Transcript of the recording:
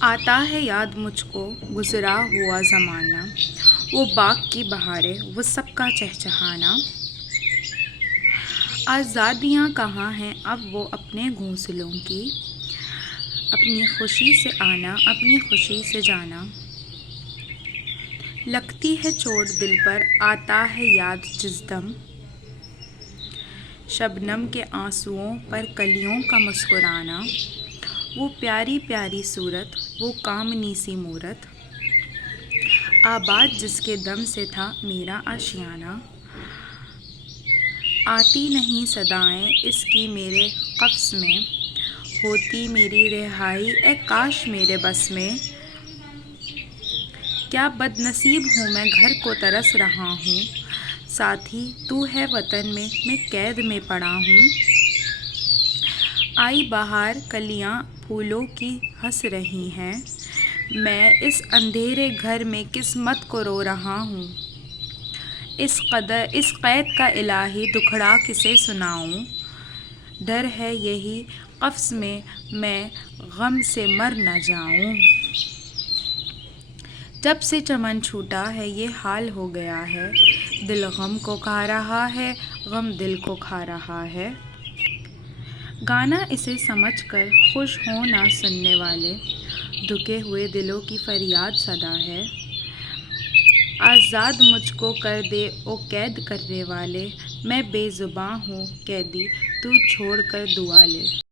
آتا ہے یاد مجھ کو گزرا ہوا زمانہ، وہ باغ کی بہاریں، وہ سب کا چہچہانا۔ آزادیاں کہاں ہیں اب وہ اپنے گھونسلوں کی، اپنی خوشی سے آنا، اپنی خوشی سے جانا۔ لگتی ہے چوٹ دل پر، آتا ہے یاد جس دم، شبنم کے آنسوؤں پر کلیوں کا مسکرانا۔ وہ پیاری پیاری صورت، وہ کامنی سی مورت، آباد جس کے دم سے تھا میرا آشیانہ۔ آتی نہیں صدائیں اس کی میرے قفس میں، ہوتی میری رہائی اے کاش میرے بس میں۔ کیا بد نصیب ہوں میں گھر کو ترس رہا ہوں، ساتھی تو ہے وطن میں قید میں پڑا ہوں۔ آئی بہار کلیاں پھولوں کی ہنس رہی ہیں، میں اس اندھیرے گھر میں قسمت کو رو رہا ہوں۔ اس قید کا الہی دکھڑا کسے سناؤں، ڈر ہے یہی قفس میں غم سے مر نہ جاؤں۔ جب سے چمن چھوٹا ہے یہ حال ہو گیا ہے، دل غم کو کھا رہا ہے، غم دل کو کھا رہا ہے۔ گانا اسے سمجھ کر خوش ہوں نہ سننے والے، دھکے ہوئے دلوں کی فریاد صدا ہے۔ آزاد مجھ کو کر دے او قید کرنے والے، میں بے زباں ہوں قیدی تو چھوڑ کر دعا لے۔